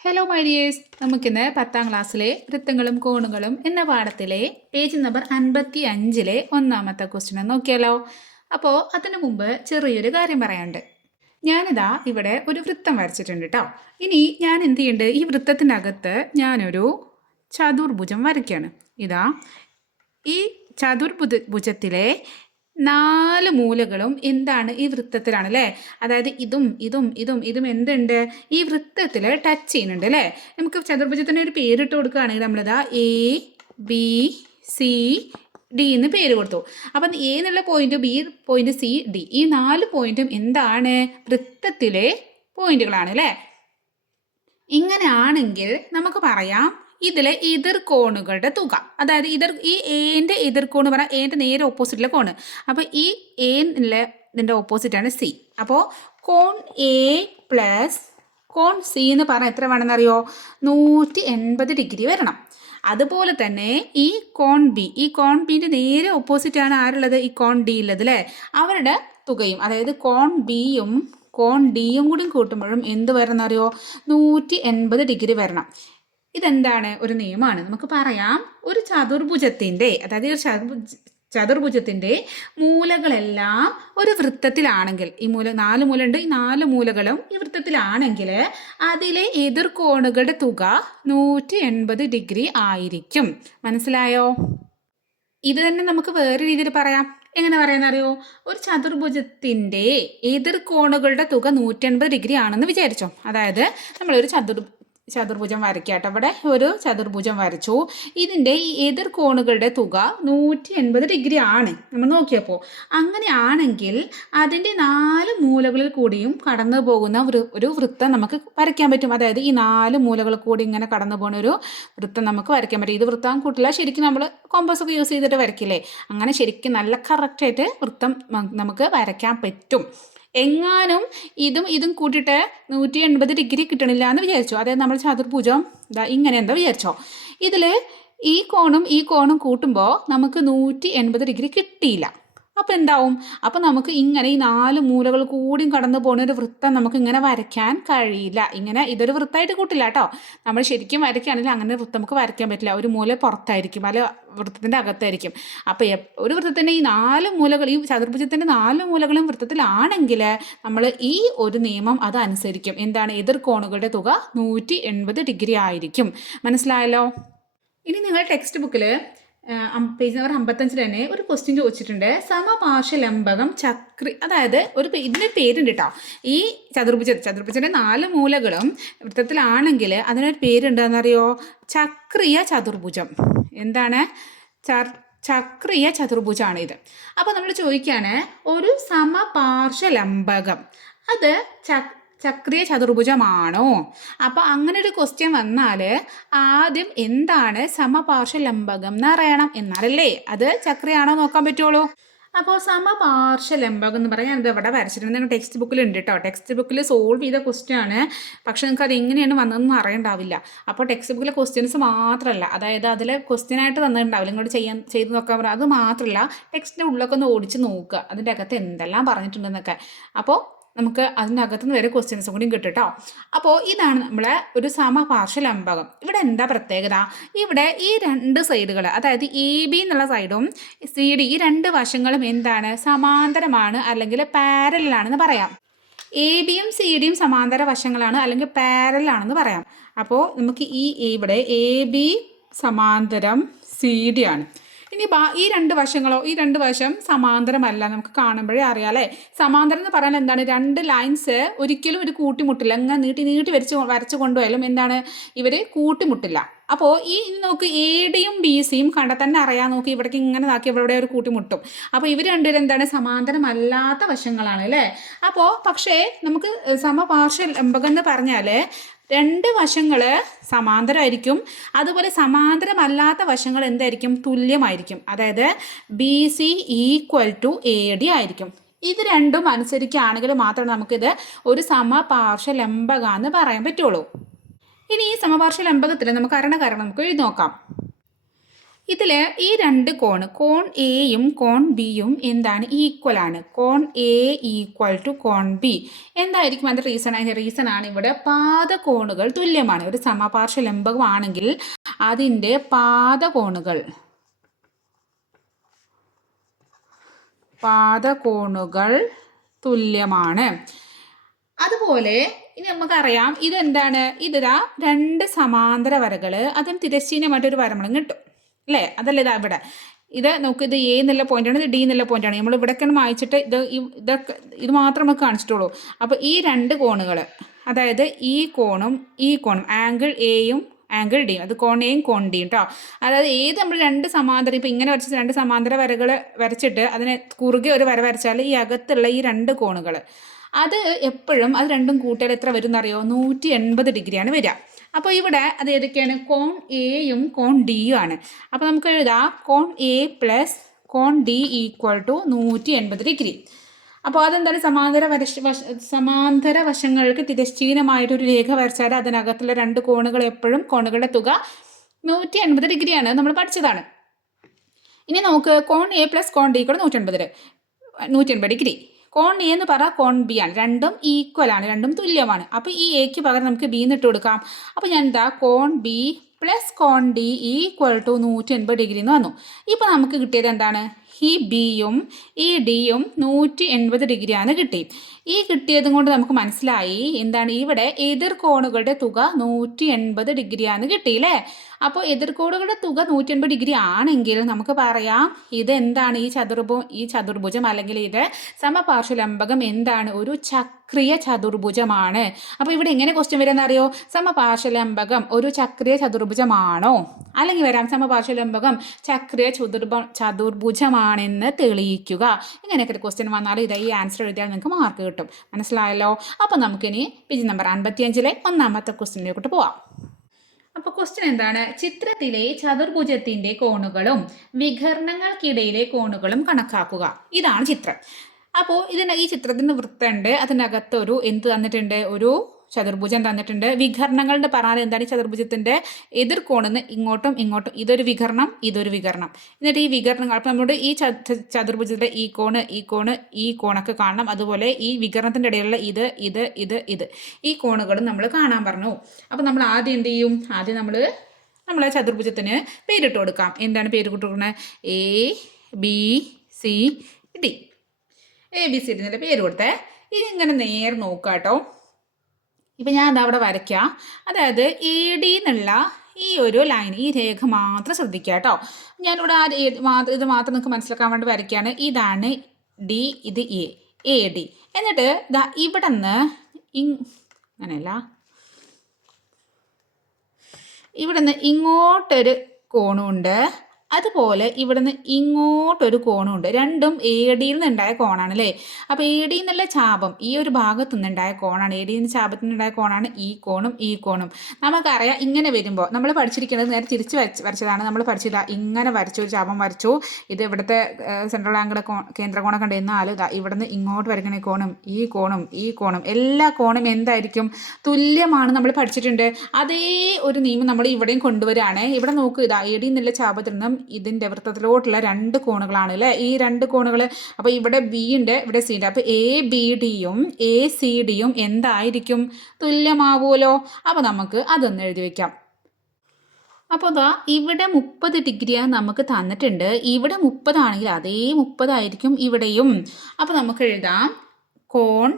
Hello my dears നമുക്കിന്ന് പത്താം ക്ലാസ്സിലെ വൃത്തങ്ങളും കോണുകളും എന്ന പാഠത്തിലെ പേജ് നമ്പർ അൻപത്തി അഞ്ചിലെ ഒന്നാമത്തെ ക്വസ്റ്റ്യൻ നോക്കിയാലോ. അപ്പോൾ അതിനു മുമ്പ് ചെറിയൊരു കാര്യം പറയാനുണ്ട്. ഞാനിതാ ഇവിടെ ഒരു വൃത്തം വരച്ചിട്ടുണ്ട് കേട്ടോ ഇനി ഞാൻ എന്ത് ചെയ്യുന്നുണ്ട് ഈ വൃത്തത്തിനകത്ത് ഞാനൊരു ചതുർഭുജം വരയ്ക്കുകയാണ് ഇതാ ഈ ചതുർഭുജ ഭുജത്തിലെ നാല് മൂലകളും എന്താണ് ഈ വൃത്തത്തിലാണ് അല്ലേ? അതായത് ഇതും ഇതും ഇതും ഇതും എന്തുണ്ട്? ഈ വൃത്തത്തിൽ ടച്ച് ചെയ്യുന്നുണ്ട് അല്ലേ? നമുക്ക് ചതുർഭുജത്തിന് ഒരു പേരിട്ട് കൊടുക്കുകയാണെങ്കിൽ നമ്മളിതാ എ ബി സി ഡി എന്ന് പേര് കൊടുത്തു. അപ്പം എ എന്നുള്ള point B point C D ഈ നാല് പോയിന്റും എന്താണ്? വൃത്തത്തിലെ പോയിന്റുകളാണ് അല്ലേ? ഇങ്ങനെയാണെങ്കിൽ നമുക്ക് പറയാം ഇതിലെ എതിർ കോണുകളുടെ തുക. അതായത് എതിർ ഈ എന്റെ എതിർകോണ് പറഞ്ഞാൽ എന്റെ നേരെ ഓപ്പോസിറ്റിലെ കോണ് അപ്പോൾ ഈ എ എന്നുള്ള ഇതിന്റെ ഓപ്പോസിറ്റാണ് സി അപ്പോൾ കോൺ എ പ്ലസ് കോൺ സി എന്ന് പറഞ്ഞാൽ എത്ര വേണമെന്നറിയോ? നൂറ്റി എൺപത് ഡിഗ്രി വരണം. അതുപോലെ തന്നെ ഈ കോൺ ബി ഈ കോൺ ബിന്റെ നേരെ ഓപ്പോസിറ്റാണ് ആരുള്ളത്? ഈ കോൺ ഡി ഉള്ളത് അല്ലേ അവരുടെ തുകയും അതായത് കോൺ ബിയും കോൺ ഡിയും കൂടി കൂട്ടുമ്പോഴും എന്ത് വരണം എന്നറിയോ നൂറ്റി എൺപത് ഡിഗ്രി വരണം. ഇതെന്താണ്? ഒരു നിയമമാണ്. നമുക്ക് പറയാം. ഒരു ചതുർഭുജത്തിന്റെ അതായത് ഒരു ചതുർഭുജ ചതുർഭുജത്തിന്റെ മൂലകളെല്ലാം ഒരു വൃത്തത്തിലാണെങ്കിൽ ഈ മൂല നാല് മൂലയുണ്ട് ഈ നാല് മൂലകളും ഈ വൃത്തത്തിലാണെങ്കിൽ അതിലെ എതിർകോണുകളുടെ തുക നൂറ്റി എൺപത് ഡിഗ്രി ആയിരിക്കും. മനസ്സിലായോ? ഇത് തന്നെ നമുക്ക് വേറെ രീതിയിൽ പറയാം. എങ്ങനെ പറയാന്നറിയോ? ഒരു ചതുർഭുജത്തിന്റെ എതിർകോണുകളുടെ തുക നൂറ്റി എൺപത് ഡിഗ്രി ആണെന്ന് വിചാരിച്ചോ. അതായത് നമ്മളൊരു ചതുർ ചതുർഭുജം വരയ്ക്കാട്ടോ. അവിടെ ഒരു ചതുർഭുജം വരച്ചു. ഇതിന്റെ ഈ എതിർ കോണുകളുടെ തുക നൂറ്റി എൺപത് ഡിഗ്രി ആണ്. നമ്മൾ നോക്കിയപ്പോൾ അങ്ങനെയാണെങ്കിൽ അതിന്റെ നാല് മൂലകളിൽ കൂടിയും കടന്നു പോകുന്ന ഒരു ഒരു വൃത്തം നമുക്ക് വരയ്ക്കാൻ പറ്റും. അതായത് ഈ നാല് മൂലകളിൽ കൂടി ഇങ്ങനെ കടന്നു പോകുന്ന ഒരു വൃത്തം നമുക്ക് വരയ്ക്കാൻ പറ്റും. ഇത് വൃത്തം കൂട്ടില്ല. ശരിക്കും നമ്മൾ കോമ്പസ് ഒക്കെ യൂസ് ചെയ്തിട്ട് വരയ്ക്കില്ലേ? അങ്ങനെ ശരിക്കും നല്ല കറക്റ്റായിട്ട് വൃത്തം നമുക്ക് വരയ്ക്കാൻ പറ്റും. എങ്ങാനും ഇതും ഇതും കൂട്ടിയിട്ട് നൂറ്റി എൺപത് ഡിഗ്രി കിട്ടണില്ല എന്ന് വിചാരിച്ചു? അതായത് നമ്മൾ ചതുർഭുജം ഇതാ ഇങ്ങനെ എന്താ വിചാരിച്ചോ? ഇതിൽ ഈ കോണും ഈ കോണും കൂട്ടുമ്പോൾ നമുക്ക് നൂറ്റി എൺപത് ഡിഗ്രി കിട്ടിയില്ല. അപ്പോൾ എന്താവും? അപ്പോൾ നമുക്ക് ഇങ്ങനെ ഈ നാല് മൂലകൾ കൂടിയും കടന്നു പോകുന്ന ഒരു വൃത്തം നമുക്ക് ഇങ്ങനെ വരയ്ക്കാൻ കഴിയില്ല. ഇങ്ങനെ ഇതൊരു വൃത്തമായിട്ട് കൂട്ടില്ല കേട്ടോ നമ്മൾ ശരിക്കും വരയ്ക്കുകയാണെങ്കിൽ അങ്ങനെ വൃത്തം നമുക്ക് വരയ്ക്കാൻ പറ്റില്ല. ഒരു മൂല പുറത്തായിരിക്കും. അല്ല വൃത്തത്തിന്റെ അകത്തായിരിക്കും. അപ്പോൾ ഒരു വൃത്തത്തിന്റെ ഈ നാല് മൂലകൾ ഈ ചതുർഭുജത്തിന്റെ നാല് മൂലകളും വൃത്തത്തിലാണെങ്കിൽ നമ്മൾ ഈ ഒരു നിയമം അത് അനുസരിക്കും. എന്താണ്? എതിർ കോണുകളുടെ തുക നൂറ്റി ഡിഗ്രി ആയിരിക്കും. മനസ്സിലായല്ലോ? ഇനി നിങ്ങൾ ടെക്സ്റ്റ് ബുക്കിൽ പേജ് നമ്പർ അമ്പത്തഞ്ചിൽ തന്നെ ഒരു ക്വസ്റ്റ്യൻ ചോദിച്ചിട്ടുണ്ട്. സമപാർശ്വലംബകം ചക്രി അതായത് ഒരു ഇതിന്റെ പേരുണ്ട് കേട്ടോ ഈ ചതുർഭുജ ചതുർഭുജന്റെ നാല് മൂലകളും വൃത്തത്തിലാണെങ്കിൽ അതിനൊരു പേരുണ്ട് ചക്രിയ ചതുർഭുജം. എന്താണ്? ചക്രിയ ചതുർഭുജമാണ് ഇത് അപ്പോൾ നമ്മൾ ചോദിക്കുകയാണ് ഒരു സമപാർശ്വലംബകം അത് ചക് ചക്രീയ ചതുർഭുജമാണോ? അപ്പോൾ അങ്ങനെ ഒരു ക്വസ്റ്റ്യൻ വന്നാൽ ആദ്യം എന്താണ് സമപാർശ്വലംബകം എന്ന് അറിയണം എന്നാലല്ലേ? അത് ചക്രിയാണോ നോക്കാൻ പറ്റുള്ളൂ? അപ്പോൾ സമപാർശ്വലംബകം എന്ന് പറയാൻ അത് ഇവിടെ വരച്ചിട്ടുണ്ട്? നിങ്ങൾ ടെക്സ്റ്റ് ബുക്കിൽ ഉണ്ട് കേട്ടോ ടെക്സ്റ്റ് ബുക്കിൽ സോൾവ് ചെയ്ത ക്വസ്റ്റ്യൻ ആണ്. പക്ഷെ നിങ്ങൾക്ക് അത് എങ്ങനെയാണ് വന്നതെന്ന് അറിയണ്ടാവില്ല. അപ്പോൾ ടെക്സ്റ്റ് ബുക്കിലെ ക്വസ്റ്റ്യൻസ് മാത്രമല്ല അതായത് അതിലെ ക്വസ്റ്റ്യൻ ആയിട്ട് തന്നിട്ടുണ്ടാവില്ല. ഇങ്ങോട്ട് ചെയ്യാൻ ചെയ്ത് നോക്കാൻ പറയാം അത് മാത്രമല്ല ടെക്സ്റ്റിന്റെ ഉള്ളിലൊക്കെ ഒന്ന് ഓടിച്ച് നോക്കുക. അതിന്റെ അകത്ത് എന്തെല്ലാം പറഞ്ഞിട്ടുണ്ടെന്നൊക്കെ. അപ്പോൾ നമുക്ക് അതിനകത്തു നിന്ന് വരെ ക്വസ്റ്റ്യൻസും കൂടി കിട്ടും കേട്ടോ അപ്പോൾ ഇതാണ് നമ്മളെ ഒരു സമപാർശ്വലംബകം. ഇവിടെ എന്താ പ്രത്യേകത? ഇവിടെ ഈ രണ്ട് സൈഡുകൾ അതായത് എ ബി എന്നുള്ള സൈഡും സി ഡി ഈ രണ്ട് വശങ്ങളും എന്താണ്? സമാന്തരമാണ് അല്ലെങ്കിൽ പാരലാണെന്ന് പറയാം. എ ബിയും സി ഡിയും സമാന്തര വശങ്ങളാണ് അല്ലെങ്കിൽ പാരലാണെന്ന് പറയാം. അപ്പോൾ നമുക്ക് ഈ ഇവിടെ എ ബി സമാന്തരം സി ഡി ആണ്. ഇനി ബാ ഈ രണ്ട് വശങ്ങളോ ഈ രണ്ട് വശം സമാന്തരമല്ല നമുക്ക് കാണുമ്പോഴേ അറിയാലേ. സമാന്തരം എന്ന് പറയാൻ എന്താണ്? രണ്ട് ലൈൻസ് ഒരിക്കലും ഒരു കൂട്ടിമുട്ടില്ല. ഇങ്ങനെ നീട്ടി നീട്ടി വരച്ച് വരച്ച് കൊണ്ടുപോയാലും എന്താണ്? ഇവർ കൂട്ടിമുട്ടില്ല. അപ്പോൾ ഈ നോക്ക് എ ഡിയും ബി സിയും കണ്ട തന്നെ അറിയാൻ നോക്കി ഇവിടേക്ക് ഇങ്ങനെ നോക്കി ഇവിടെ ഒരു കൂട്ടിമുട്ടും. അപ്പോൾ ഇവർ രണ്ടുപേരും എന്താണ്? സമാന്തരമല്ലാത്ത വശങ്ങളാണ് അല്ലേ? അപ്പോൾ പക്ഷേ നമുക്ക് സമപാർശ്വ ലംബകം എന്ന് പറഞ്ഞാൽ രണ്ട് വശങ്ങൾ സമാന്തരമായിരിക്കും അതുപോലെ സമാന്തരമല്ലാത്ത വശങ്ങൾ എന്തായിരിക്കും? തുല്യമായിരിക്കും. അതായത് B C equal to A D ആയിരിക്കും. ഇത് രണ്ടും അനുസരിക്കുകയാണെങ്കിൽ മാത്രമേ നമുക്കിത് ഒരു സമപാർശ്വ ലംബക എന്ന് പറയാൻ പറ്റുള്ളൂ. ഇനി ഈ സമപാർശ്വ ലംബകത്തിൽ നമുക്ക് അരണകാരണം നമുക്ക് എഴുതി നോക്കാം. ഇതിൽ ഈ രണ്ട് കോൺ കോൺ എയും കോൺ ബിയും എന്താണ് ഈക്വൽ ആണ്. കോൺ എ ഈക്വൽ ടു കോൺ ബി എന്തായിരിക്കും അതിന്റെ റീസൺ അതിന്റെ റീസൺ ആണ് ഇവിടെ പാദകോണുകൾ തുല്യമാണ്. ഒരു സമപാർശ്വ ലംബകമാണെങ്കിൽ അതിന്റെ പാദകോണുകൾ. പാദകോണുകൾ തുല്യമാണ്. അതുപോലെ ഇനി നമുക്കറിയാം ഇതെന്താണ്? ഇതാ രണ്ട് സമാന്തര വരകൾ അതിന് തിരശ്ചീനമായിട്ടൊരു വരമണം കിട്ടും. അല്ലേ അതല്ല ഇതാ ഇവിടെ. ഇത് നമുക്ക് ഇത് എ എന്നുള്ള പോയിന്റാണ് ഇത് ഡി എന്നുള്ള പോയിന്റാണ് നമ്മൾ ഇവിടേക്കാണ് വായിച്ചിട്ട് ഇത് ഇതൊക്കെ ഇത് മാത്രം നമുക്ക് കാണിച്ചിട്ടുള്ളൂ. അപ്പോൾ ഈ രണ്ട് കോണുകൾ അതായത് ഈ കോണും ഈ കോണും ആംഗിൾ എയും ആംഗിൾ ഡിയും അത് കോൺ എയും കോൺ ഡിയും കേട്ടോ അതായത് ഏത് നമ്മൾ രണ്ട് സമാന്തരം ഇപ്പോൾ ഇങ്ങനെ വരച്ച രണ്ട് സമാന്തര വരകൾ വരച്ചിട്ട് അതിനെ കുറുകെ ഒരു വര വരച്ചാൽ ഈ അകത്തുള്ള ഈ രണ്ട് കോണുകൾ അത് എപ്പോഴും അത് രണ്ടും കൂട്ടിയാൽ എത്ര വരും എന്നറിയോ നൂറ്റി എൺപത് ഡിഗ്രിയാണ് വരിക. അപ്പോൾ ഇവിടെ അത് ഏതൊക്കെയാണ്? കോൺ എയും കോൺ ഡിയും ആണ്. അപ്പോൾ നമുക്ക് എഴുതാം. കോൺ എ പ്ലസ് കോൺ ഡി ഈക്വൽ ടു നൂറ്റി എൺപത് ഡിഗ്രി. അപ്പോൾ അതെന്തായാലും സമാന്തര വരശ വശ സമാന്തര വശങ്ങൾക്ക് തിരശ്ചീനമായിട്ടൊരു രേഖ വരച്ചാൽ അതിനകത്തുള്ള രണ്ട് കോണുകൾ എപ്പോഴും കോണുകളുടെ തുക നൂറ്റി എൺപത് ഡിഗ്രിയാണ് നമ്മൾ പഠിച്ചതാണ്. ഇനി നമുക്ക് കോൺ എ പ്ലസ് കോൺ ഡി കൂടെ നൂറ്റി എൺപത് നൂറ്റി എൺപത് ഡിഗ്രി. കോൺ എ എന്ന് പറ കോൺ ബി ആണ്. രണ്ടും ഈക്വൽ ആണ്. രണ്ടും തുല്യമാണ്. അപ്പോൾ ഈ എക്ക് പകരം നമുക്ക് ബി എന്നിട്ട് കൊടുക്കാം. അപ്പോൾ ഞാൻ എന്താ? കോൺ ബി പ്ലസ് കോൺ ഡി ഈക്വൽ ടു നൂറ്റി എൺപത് ഡിഗ്രി എന്ന് വന്നു. ഇപ്പോൾ നമുക്ക് കിട്ടിയത് എന്താണ്? ഈ ബിയും ഈ ഡിയും നൂറ്റി എൺപത് ഡിഗ്രിയാണ് കിട്ടി. ഈ കിട്ടിയതും കൊണ്ട് നമുക്ക് മനസ്സിലായി എന്താണ് ഇവിടെ എതിർ കോണുകളുടെ തുക നൂറ്റി എൺപത് ഡിഗ്രിയാണ് കിട്ടിയില്ലേ? അപ്പോൾ എതിർ കോണുകളുടെ തുക നൂറ്റി എൺപത് ഡിഗ്രി ആണെങ്കിൽ നമുക്ക് പറയാം ഇത് എന്താണ് ഈ ചതുർഭു ഈ ചതുർഭുജം അല്ലെങ്കിൽ ഇത് സമപാർശ്വലംബകം എന്താണ്? ഒരു ചക്രിയ ചതുർഭുജമാണ്. അപ്പോൾ ഇവിടെ എങ്ങനെ ക്വസ്റ്റ്യൻ വരുമെന്ന് അറിയോ? സമപാർശ്വലംബകം ഒരു ചക്രിയ ചതുർഭുജമാണോ? അല്ലെങ്കിൽ വരാം സമപാർശ്വലംബകം ചക്രിയ ചതുർഭ ചതുർഭുജമാണെന്ന് തെളിയിക്കുക. ഇങ്ങനെയൊക്കെ ഒരു ക്വസ്റ്റ്യൻ വന്നാൽ ഇതായി ആൻസർ എഴുതിയാൽ നിങ്ങൾക്ക് മാർക്ക് കിട്ടും. മനസ്സിലായല്ലോ? അപ്പോൾ നമുക്കിനി പേജ് നമ്പർ അൻപത്തിയഞ്ചിലെ ഒന്നാമത്തെ ക്വസ്റ്റിനിലേക്കോട്ട് പോവാം. അപ്പോൾ ക്വസ്റ്റ്യൻ എന്താണ്? ചിത്രത്തിലെ ചതുർഭുജത്തിന്റെ കോണുകളും വികരണങ്ങൾക്കിടയിലെ കോണുകളും കണക്കാക്കുക. ഇതാണ് ചിത്രം. അപ്പോൾ ഇതിന് ഈ ചിത്രത്തിന് വൃത്തമുണ്ട്. അതിനകത്തൊരു എന്ത് തന്നിട്ടുണ്ട്? ഒരു ചതുർഭുജം തന്നിട്ടുണ്ട്. വികരണങ്ങളുടെ പറഞ്ഞാൽ എന്താണ് ഈ ചതുർഭുജത്തിന്റെ? എതിർകോണെന്ന് ഇങ്ങോട്ടും ഇങ്ങോട്ടും ഇതൊരു വികരണം ഇതൊരു വികരണം എന്നിട്ട് ഈ വികരണങ്ങൾ അപ്പം നമ്മുടെ ഈ ച- ച- ചതുർഭുജത്തിലെ ഈ കോണ് ഈ കോണ് ഈ കോണൊക്കെ കാണണം. അതുപോലെ ഈ വിഘർണത്തിന്റെ ഇടയിലുള്ള ഇത് ഇത് ഇത് ഇത്. ഈ കോണുകളും നമ്മൾ കാണാൻ പറഞ്ഞു. അപ്പം നമ്മൾ ആദ്യം എന്ത് ചെയ്യും? ആദ്യം നമ്മൾ നമ്മളെ ചതുർഭുജത്തിന് പേരിട്ട് കൊടുക്കാം. എന്താണ് പേര് കൊടുക്കുന്നത് A B C D A B C D എന്നുള്ള പേര് കൊടുത്തേ? ഇങ്ങനെ നേരെ നോക്കാം കേട്ടോ ഇപ്പം ഞാൻ അതവിടെ വരയ്ക്കാം. അതായത് എ ഡി എന്നുള്ള ഈ ഒരു ലൈൻ ഈ രേഖ മാത്രം ശ്രദ്ധിക്കുക കേട്ടോ ഞാനിവിടെ ആ ഇത് മാത്രം നിങ്ങൾക്ക് മനസ്സിലാക്കാൻ വേണ്ടി വരയ്ക്കുകയാണ് ഇതാണ് ഡി ഇത് എ എ ഡി എന്നിട്ട് ദാ ഇവിടെ നിന്ന് അങ്ങനെയല്ല. ഇവിടെ നിന്ന് ഇങ്ങോട്ടൊരു കോണുണ്ട്. അതുപോലെ ഇവിടുന്ന് ഇങ്ങോട്ടൊരു കോണുണ്ട്. രണ്ടും എ ഡിയിൽ നിന്നുണ്ടായ കോണാണ് അല്ലേ അപ്പോൾ എ ഡി എന്നുള്ള ചാപം ഈ ഒരു ഭാഗത്തു നിന്നുണ്ടായ കോണാണ്. എ ഡി നിന്ന് ചാപത്തിൽ നിന്നുണ്ടായ കോണാണ് ഈ കോണും ഈ കോണും. നമുക്കറിയാം ഇങ്ങനെ വരുമ്പോൾ നമ്മൾ പഠിച്ചിരിക്കുന്നത് നേരെ തിരിച്ച് വരച്ച് വരച്ചതാണ്. നമ്മൾ പഠിച്ചില്ല ഇങ്ങനെ വരച്ചു ഒരു ചാപം വരച്ചു. ഇത് ഇവിടുത്തെ സെൻട്രൽ ആംഗിൾ കേന്ദ്രകോണം കണ്ടിരുന്നാൽ ഇതാ ഇവിടുന്ന് ഇങ്ങോട്ട് വരയ്ക്കുന്ന കോണും ഈ കോണും ഈ കോണും എല്ലാ കോണും എന്തായിരിക്കും? തുല്യമാണ് നമ്മൾ പഠിച്ചിട്ടുണ്ട്. അതേ ഒരു നിയമം നമ്മൾ ഇവിടെയും കൊണ്ടുവരികയാണ്. ഇവിടെ നോക്കുക ഇതാ എ ഡി എന്നുള്ള ചാപത്തിൽ നിന്നും ഇതിന്റെ വൃത്തത്തിലോട്ടുള്ള രണ്ട് കോണുകളാണ് അല്ലേ? ഈ രണ്ട് കോണുകൾ അപ്പോൾ ഇവിടെ ബി ഉണ്ട് ഇവിടെ സി ഉണ്ട് അപ്പോൾ എ ബി ഡിയും എ സി ഡിയും എന്തായിരിക്കും? തുല്യമാവുമല്ലോ. അപ്പോൾ നമുക്ക് അതൊന്ന് എഴുതി വയ്ക്കാം അപ്പോൾ അതാ ഇവിടെ മുപ്പത് ഡിഗ്രിയാണ് നമുക്ക് തന്നിട്ടുണ്ട്. ഇവിടെ മുപ്പതാണെങ്കിൽ അതേ മുപ്പതായിരിക്കും ഇവിടെയും. അപ്പോൾ നമുക്ക് എഴുതാം. കോൺ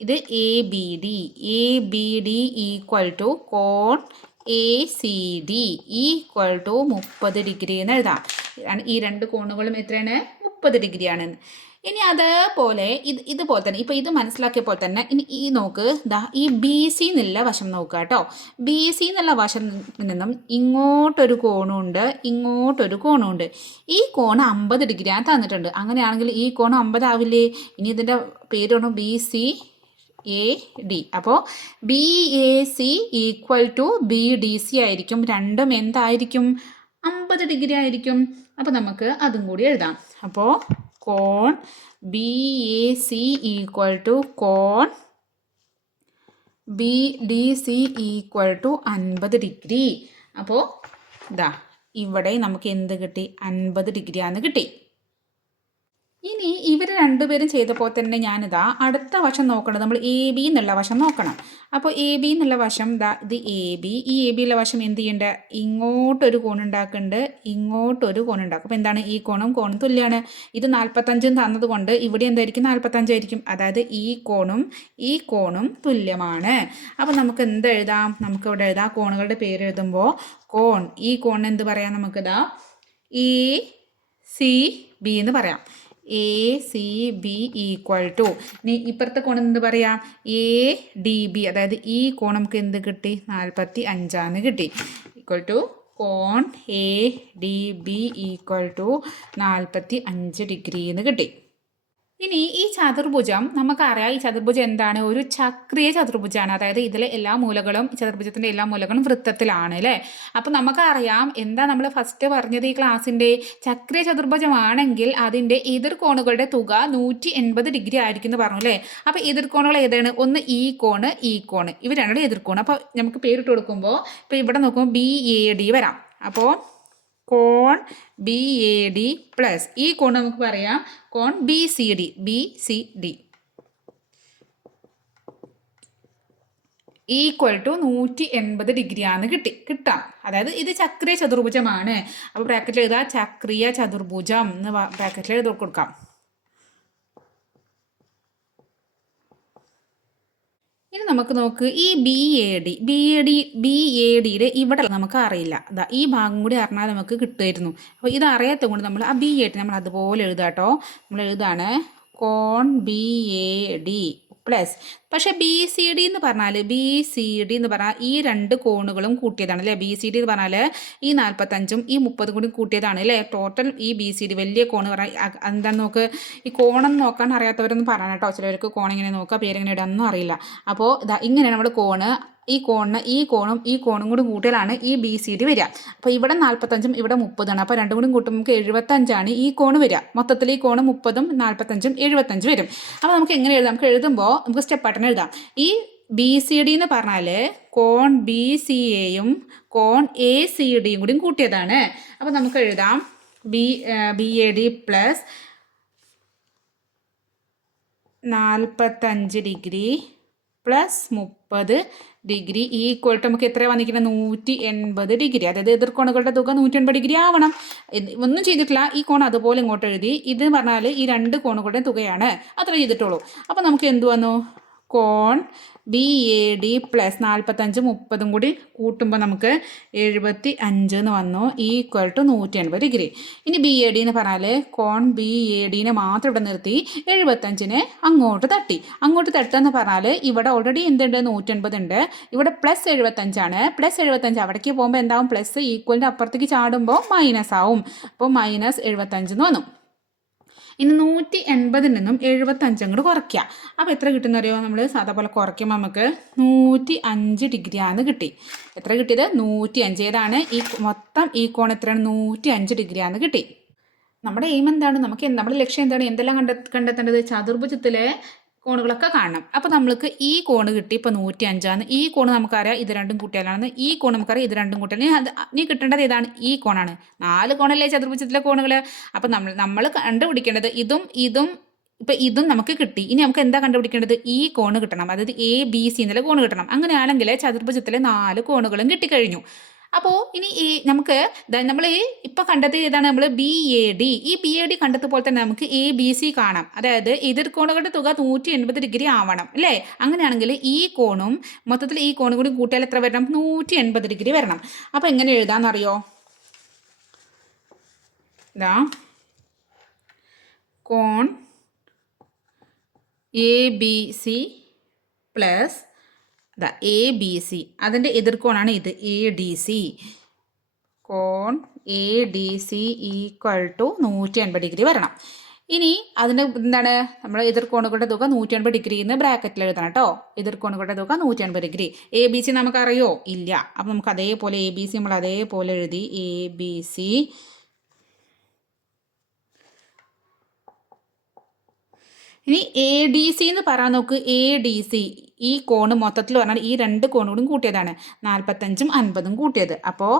ഇത് A B D A B D equal to cone A C D equal to മുപ്പത് ഡിഗ്രി എന്ന് എഴുതാം. ഈ രണ്ട് കോണുകളും എത്രയാണ്? മുപ്പത് ഡിഗ്രിയാണ് ഇനി അതേപോലെ ഇത് ഇതുപോലെ തന്നെ ഇപ്പോൾ ഇത് മനസ്സിലാക്കിയപ്പോൾ തന്നെ ഇനി ഈ നോക്ക് ദാ ഈ ബി സി എന്നുള്ള വശം നോക്കുക കേട്ടോ. ബി സി എന്നുള്ള വശം നിന്നും ഇങ്ങോട്ടൊരു കോണുണ്ട് ഇങ്ങോട്ടൊരു കോണുണ്ട്. ഈ കോൺ അമ്പത് ഡിഗ്രിയാണ് തന്നിട്ടുണ്ട്. അങ്ങനെയാണെങ്കിൽ ഈ കോൺ അമ്പതാവില്ലേ ഇനി ഇതിന്റെ പേരാണ് ബി സി എ ഡി അപ്പോൾ B A C equal to B D C ആയിരിക്കും. രണ്ടും എന്തായിരിക്കും? അമ്പത് ഡിഗ്രി ആയിരിക്കും. അപ്പോൾ നമുക്ക് അതും കൂടി എഴുതാം. അപ്പോൾ കോൺ B A C equal to cone B D C equal to അൻപത് ഡിഗ്രി. അപ്പോൾ ഇതാ ഇവിടെ നമുക്ക് എന്ത് കിട്ടി? അൻപത് ഡിഗ്രിയാന്ന് കിട്ടി. ഇനി ഇവർ രണ്ടുപേരും ചെയ്തപ്പോൾ തന്നെ ഞാനിതാ അടുത്ത വശം നോക്കണം നമ്മൾ എ ബി എന്നുള്ള വശം നോക്കണം. അപ്പോൾ എ ബി എന്നുള്ള വശം ദാ ഇത് എ ബി ഈ എ ബി ഉള്ള വശം എന്ത് ചെയ്യേണ്ട? ഇങ്ങോട്ടൊരു കോണുണ്ടാക്കുന്നുണ്ട് ഇങ്ങോട്ടൊരു കോണുണ്ടാക്കും അപ്പോൾ എന്താണ്? ഈ കോണും കോണും തുല്യമാണ് ഇത് നാൽപ്പത്തഞ്ചും തന്നതുകൊണ്ട് ഇവിടെ എന്തായിരിക്കും? നാൽപ്പത്തഞ്ചായിരിക്കും അതായത് ഈ കോണും ഈ കോണും തുല്യമാണ്. അപ്പോൾ നമുക്ക് എന്ത് എഴുതാം? നമുക്ക് ഇവിടെ എഴുതാം. കോണുകളുടെ പേര് എഴുതുമ്പോൾ കോൺ. ഈ കോണിന് എന്ത് പറയാം? നമുക്കിതാ ഈ സി ബി എന്ന് പറയാം. A C B equal to ഇനി ഇപ്പുറത്തെ കോണം എന്ത് പറയാം? എ ഡി ബി അതായത് ഈ കോൺ നമുക്ക് എന്ത് കിട്ടി? നാൽപ്പത്തി അഞ്ചാന്ന് കിട്ടി. Equal to cone A D B equal to നാൽപ്പത്തി അഞ്ച് ഡിഗ്രി എന്ന് കിട്ടി. ഇനി ഈ ചതുർഭുജം നമുക്കറിയാം ഈ ചതുർഭുജം എന്താണ്? ഒരു ചക്രീയ ചതുർഭുജമാണ്. അതായത് ഇതിലെ എല്ലാ മൂലകളും ചതുർഭുജത്തിന്റെ എല്ലാ മൂലകളും വൃത്തത്തിലാണ് അല്ലേ? അപ്പം നമുക്കറിയാം എന്താ നമ്മൾ ഫസ്റ്റ് പറഞ്ഞത് ഈ ക്ലാസ്സിന്റെ ചക്രീയ ചതുർഭുജമാണെങ്കിൽ അതിന്റെ എതിർകോണുകളുടെ തുക നൂറ്റി എൺപത് ഡിഗ്രി ആയിരിക്കും എന്ന് പറഞ്ഞു അല്ലേ? അപ്പോൾ എതിർകോണുകൾ ഏതാണ്? ഒന്ന് ഈ കോണ് ഈ കോണ്. ഇവ രണ്ടും എതിർകോണ് അപ്പോൾ നമുക്ക് പേരിട്ട് കൊടുക്കുമ്പോൾ ഇപ്പോൾ ഇവിടെ നോക്കുമ്പോൾ ബി എ ഡി വരാം. അപ്പോൾ കോൺ ബി എ ഡി പ്ലസ് ഈ കോൺ നമുക്ക് പറയാം. കോൺ B C D B C D equal to നൂറ്റി എൺപത് ഡിഗ്രിയാണ് കിട്ടി. കിട്ടാം. അതായത് ഇത് ചക്രീയ ചതുർഭുജമാണ്. അപ്പോൾ ബ്രാക്കറ്റിൽ എഴുതാം. ചക്രീയ ചതുർഭുജം എന്ന് ബ്രാക്കറ്റിൽ എഴുതി കൊടുക്കാം. ഇനി നമുക്ക് നോക്ക് ഈ B A D B A D B A ഡിയുടെ ഇവിടെ നമുക്ക് അറിയില്ല. അതാ ഈ ഭാഗം കൂടി അറിഞ്ഞാൽ നമുക്ക് കിട്ടുമായിരുന്നു. അപ്പോൾ ഇത് അറിയാത്ത കൊണ്ട് നമ്മൾ ആ ബി എ ഡി നമ്മൾ അതുപോലെ എഴുതാട്ടോ നമ്മൾ എഴുതാണ് കോൺ ബി എ ഡി പ്ലസ് പക്ഷേ ബി സി ഡി എന്ന് പറഞ്ഞാൽ ബി സി ഡി എന്ന് പറഞ്ഞാൽ ഈ രണ്ട് കോണുകളും കൂട്ടിയതാണ് അല്ലേ? ബി സി ഡി എന്ന് പറഞ്ഞാൽ ഈ നാൽപ്പത്തഞ്ചും ഈ മുപ്പതും കൂടി കൂട്ടിയതാണ് അല്ലേ? ടോട്ടൽ ഈ ബി സി ഡി വലിയ കോണ് പറഞ്ഞാൽ എന്താണെന്ന് നോക്ക്? ഈ കോണം നോക്കാൻ അറിയാത്തവരൊന്നും പറയാൻ കേട്ടോ. ചിലവർക്ക് കോണെങ്ങനെ നോക്കുക പേരെങ്ങനെ ഇടാനൊന്നും അറിയില്ല. അപ്പോൾ ഇതാ ഇങ്ങനെ നമ്മുടെ കോണ്. ഈ കോണിന് ഈ കോണും ഈ കോണും കൂടി കൂട്ടിയാലാണ് ഈ ബി സി ഡി വരിക. അപ്പോൾ ഇവിടെ നാൽപ്പത്തഞ്ചും ഇവിടെ മുപ്പതാണ്. അപ്പോൾ രണ്ടും കൂടി കൂട്ടുമ്പോൾ നമുക്ക് എഴുപത്തഞ്ചാണ് ഈ കോണ് വരിക. മൊത്തത്തിൽ ഈ കോണ് മുപ്പതും നാൽപ്പത്തഞ്ചും എഴുപത്തഞ്ച് വരും. അപ്പോൾ നമുക്ക് എങ്ങനെ എഴുതാം? നമുക്ക് എഴുതുമ്പോൾ നമുക്ക് സ്റ്റെപ്പ് എഴുതാം. ഈ ബി സി ഡി എന്ന് പറഞ്ഞാൽ കോൺ ബി സി എയും കോൺ എ സി ഡിയും കൂടിയും കൂട്ടിയതാണ്. അപ്പോൾ നമുക്ക് എഴുതാം. B B A D plus നാൽപ്പത്തഞ്ച് ഡിഗ്രി പ്ലസ് മുപ്പത് ഡിഗ്രി ഈക്വൽ ടു നമുക്ക് എത്ര വന്നിരിക്കുന്നത് നൂറ്റി എൺപത് ഡിഗ്രി. അതായത് എതിർക്കോണുകളുടെ തുക നൂറ്റി എൺപത് ഡിഗ്രി ആവണം. ഒന്നും ചെയ്തിട്ടില്ല. ഈ കോൺ അതുപോലെ ഇങ്ങോട്ട് എഴുതി. ഇത് പറഞ്ഞാൽ ഈ രണ്ട് കോണുകളുടെ തുകയാണ്. അത്ര ചെയ്തിട്ടുള്ളൂ. അപ്പോൾ നമുക്ക് എന്ത് വന്നു? കോൺ ബി എ ഡി പ്ലസ് നാൽപ്പത്തഞ്ച് മുപ്പതും കൂടി കൂട്ടുമ്പോൾ നമുക്ക് എഴുപത്തി അഞ്ച് എന്ന് വന്നു. ഈക്വൽ ടു നൂറ്റി എൺപത് ഡിഗ്രി ഇനി ബി എ ഡി എന്ന് പറഞ്ഞാൽ കോൺ ബി എ ഡിനെ മാത്രം ഇവിടെ നിർത്തി എഴുപത്തഞ്ചിനെ അങ്ങോട്ട് തട്ടി. അങ്ങോട്ട് തട്ടുക പറഞ്ഞാൽ ഇവിടെ ഓൾറെഡി എന്തുണ്ട്? നൂറ്റൻപത് ഉണ്ട്. ഇവിടെ പ്ലസ് എഴുപത്തഞ്ചാണ് പ്ലസ് എഴുപത്തഞ്ച് അവിടേക്ക് പോകുമ്പോൾ എന്താവും? പ്ലസ് ഈക്വലിന്റെ അപ്പുറത്തേക്ക് ചാടുമ്പോൾ മൈനസ് ആവും. അപ്പോൾ മൈനസ് എഴുപത്തഞ്ച് എന്ന് വന്നു. ഇനി നൂറ്റി എൺപതിൽ നിന്നും എഴുപത്തഞ്ച് അങ്ങോട്ട് കുറയ്ക്കുക അപ്പോൾ എത്ര കിട്ടുന്നറിയോ നമ്മൾ സാധാ പോലെ കുറയ്ക്കുമ്പോൾ നമുക്ക് നൂറ്റി അഞ്ച് ഡിഗ്രിയാണ് കിട്ടി. എത്ര കിട്ടിയത്? നൂറ്റി അഞ്ച്. ഏതാണ്? ഈ മൊത്തം ഈ കോൺ എത്രയാണ്? നൂറ്റി അഞ്ച് ഡിഗ്രിയാണ് കിട്ടി. നമ്മുടെ എയിം എന്താണ്? നമുക്ക് നമ്മുടെ ലക്ഷ്യം എന്താണ്? എന്തെല്ലാം കണ്ടെ കണ്ടെത്തേണ്ടത്? ചതുർഭുജത്തിലെ കോണുകളൊക്കെ കാണണം. അപ്പോൾ നമ്മൾക്ക് ഈ കോണ് കിട്ടി ഇപ്പോൾ നൂറ്റി അഞ്ചാണ് ഈ കോണ് നമുക്കറിയാം ഇത് രണ്ടും കൂട്ടിയാലാണ് ഈ കോൺ നമുക്കറിയാം ഇത് രണ്ടും കൂട്ടിയാൽ അത് നീ കിട്ടേണ്ടത് ഏതാണ്? ഈ കോണാണ്. നാല് കോണല്ലേ ചതുർഭുജത്തിലെ കോണുകൾ അപ്പോൾ നമ്മൾ നമ്മൾ കണ്ടുപിടിക്കേണ്ടത് ഇതും ഇതും ഇപ്പം ഇതും നമുക്ക് കിട്ടി. ഇനി നമുക്ക് എന്താ കണ്ടുപിടിക്കേണ്ടത്? ഈ കോണ് കിട്ടണം. അതായത് എ ബി സി എന്നുള്ള കോണ് കിട്ടണം. അങ്ങനെയാണെങ്കിൽ ചതുർഭുജത്തിലെ നാല് കോണുകളും കിട്ടിക്കഴിഞ്ഞു. അപ്പോൾ ഇനി ഈ നമുക്ക് നമ്മൾ ഇപ്പം കണ്ടത് ഏതാണ്? നമ്മൾ ബി എ ഡി ഈ ബി എ ഡി കണ്ടതുപോലെ തന്നെ നമുക്ക് എ ബി സി കാണാം. അതായത് എതിർകോണുകളുടെ തുക നൂറ്റി എൺപത് ഡിഗ്രി ആവണം അല്ലേ? അങ്ങനെയാണെങ്കിൽ ഈ കോണും മൊത്തത്തിൽ ഈ കോണും കൂടി കൂട്ടിയാൽ എത്ര വരണം? നൂറ്റി എൺപത് ഡിഗ്രി വരണം. അപ്പോൾ എങ്ങനെ എഴുതാമെന്നറിയോ ഇതാ കോൺ A B C plus the A B C അതിന്റെ എതിർക്കോണാണ് ഇത്. A D C cone A D C equal to നൂറ്റി അൻപത് ഡിഗ്രി വരണം. ഇനി അതിന് എന്താണ്? നമ്മൾ എതിർക്കോണുകളുടെ തുക നൂറ്റി അൻപത് ഡിഗ്രി എന്ന് ബ്രാക്കറ്റിൽ എഴുതണം കേട്ടോ എതിർക്കോണുകളുടെ തുക നൂറ്റി അൻപത് ഡിഗ്രി. എ ബി സി നമുക്കറിയോ? ഇല്ല. അപ്പം നമുക്ക് അതേപോലെ എ ബി സി നമ്മൾ അതേപോലെ എഴുതി എ ബി സി ഇനി എ ഡി സി എന്ന് പറയാൻ നോക്ക്. എ ഡി സി ഈ കോണ് മൊത്തത്തിൽ പറഞ്ഞാൽ ഈ രണ്ട് കോണുകളും കൂട്ടിയതാണ്. നാൽപ്പത്തഞ്ചും അൻപതും കൂട്ടിയത്. അപ്പോൾ